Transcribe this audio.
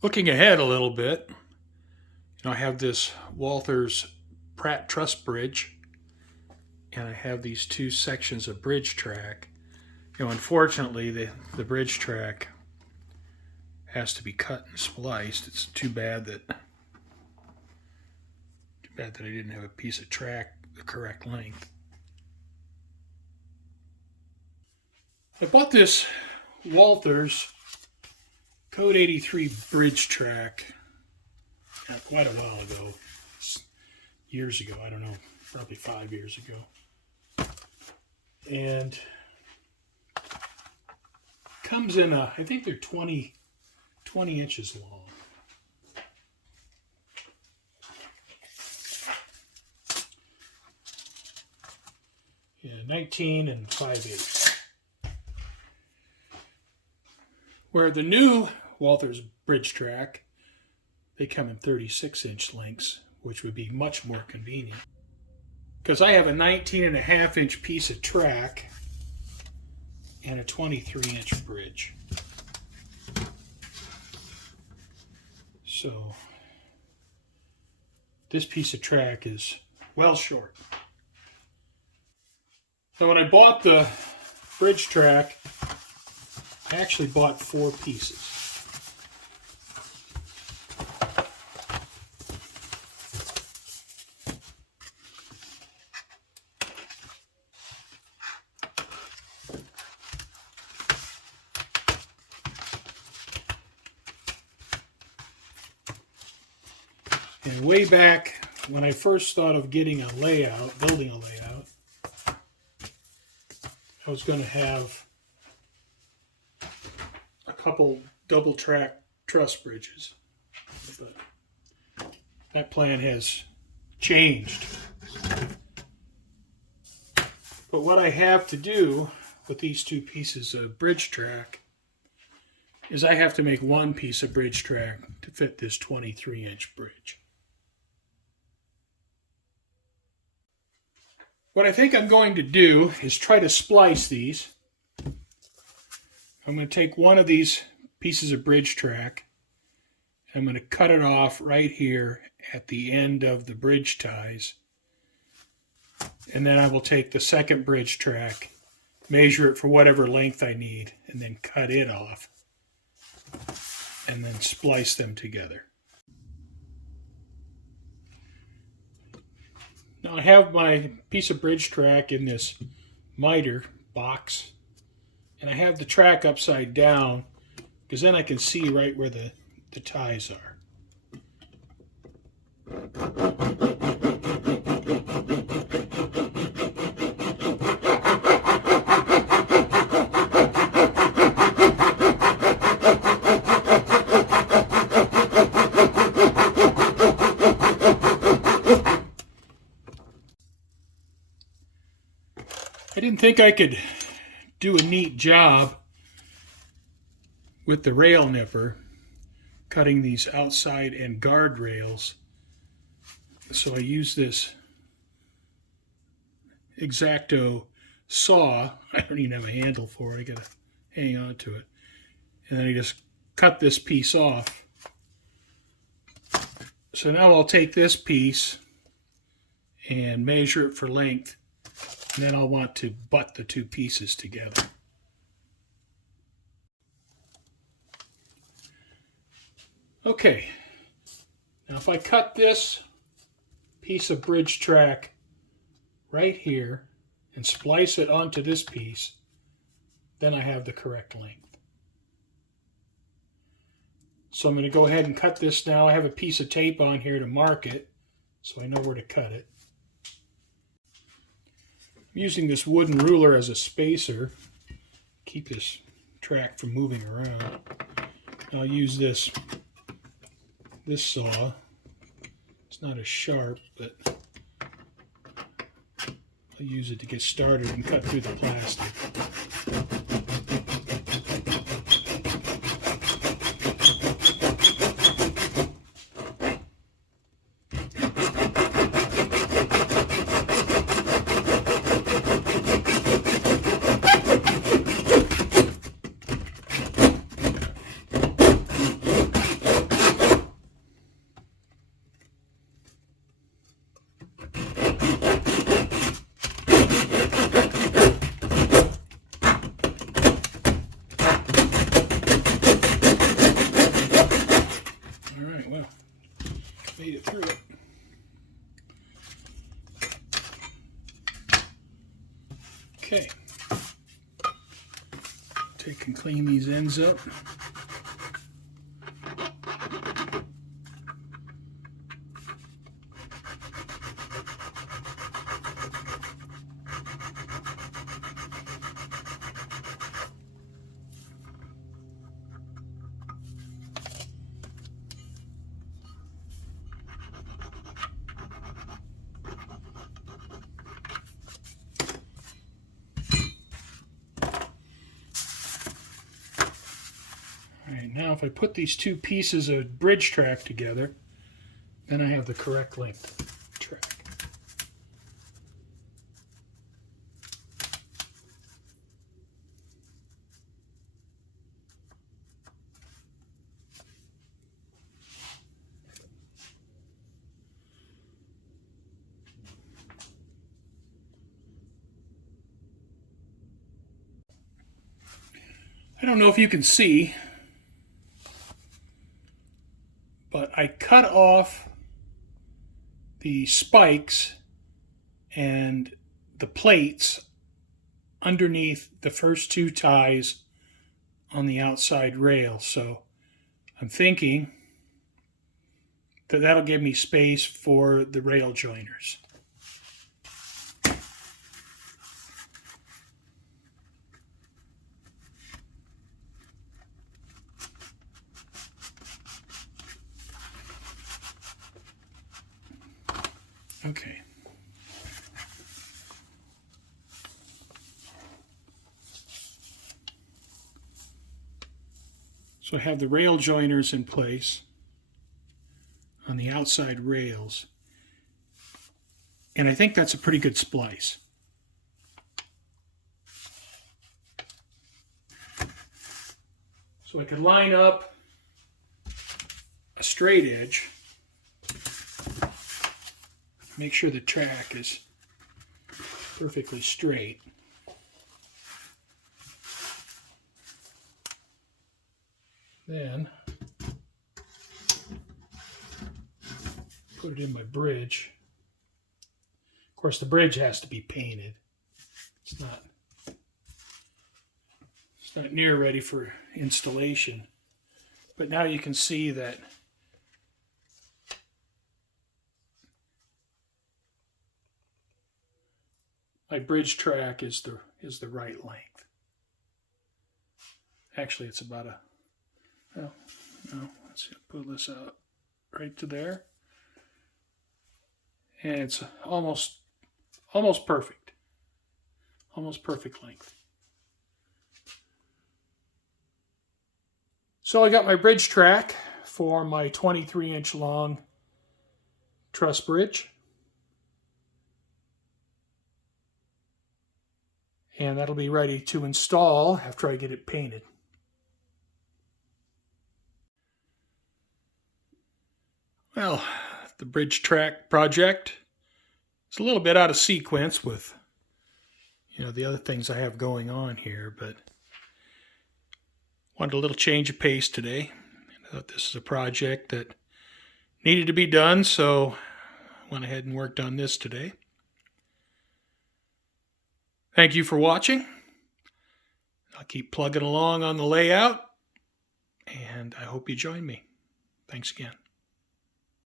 Looking ahead a little bit, I have this Walthers Pratt Truss bridge, and I have these two sections of bridge track. Unfortunately, the bridge track has to be cut and spliced. It's too bad that I didn't have a piece of track the correct length. I bought this Walthers Code 83 bridge track quite a while ago, years ago, I don't know, probably 5 years ago. And comes in I think they're 20 inches long. Yeah, 19 and 5/8. Where the new Walthers bridge track, they come in 36-inch lengths, which would be much more convenient. Because I have a 19.5-inch piece of track and a 23-inch bridge. So this piece of track is well short. So when I bought the bridge track, I actually bought 4 pieces. And way back when I first thought of building a layout, I was going to have a couple double track truss bridges. But that plan has changed. But what I have to do with these 2 pieces of bridge track is I have to make one piece of bridge track to fit this 23-inch bridge. What I think I'm going to do is try to splice these. I'm going to take one of these pieces of bridge track. I'm going to cut it off right here at the end of the bridge ties. And then I will take the second bridge track, measure it for whatever length I need, and then cut it off. And then splice them together. Now I have my piece of bridge track in this miter box, and I have the track upside down because then I can see right where the ties are. I didn't think I could do a neat job with the rail nipper, cutting these outside and guard rails. So I used this X-Acto saw. I don't even have a handle for it. I gotta hang on to it. And then I just cut this piece off. So now I'll take this piece and measure it for length. And then I'll want to butt the 2 pieces together. Okay, now if I cut this piece of bridge track right here and splice it onto this piece, then I have the correct length. So I'm going to go ahead and cut this now. I have a piece of tape on here to mark it, so I know where to cut it. I'm using this wooden ruler as a spacer, keep this track from moving around. I'll use this saw. It's not as sharp, but I'll use it to get started and cut through the plastic. Okay. Take and clean these ends up. Alright, now if I put these two pieces of bridge track together, then I have the correct length track. I don't know if you can see, but I cut off the spikes and the plates underneath the first two ties on the outside rail. So I'm thinking that that'll give me space for the rail joiners. Okay. So I have the rail joiners in place on the outside rails, and I think that's a pretty good splice. So I can line up a straight edge, make sure the track is perfectly straight. Then put it in my bridge. Of course, the bridge has to be painted. It's not near ready for installation. But now you can see that my bridge track is the right length. Actually, it's about let's pull this out right to there. And it's almost perfect. Almost perfect length. So I got my bridge track for my 23-inch long truss bridge. And that'll be ready to install after I get it painted. Well, the bridge track project is a little bit out of sequence with, the other things I have going on here, but wanted a little change of pace today. I thought this is a project that needed to be done, so I went ahead and worked on this today. Thank you for watching. I'll keep plugging along on the layout, and I hope you join me. Thanks again.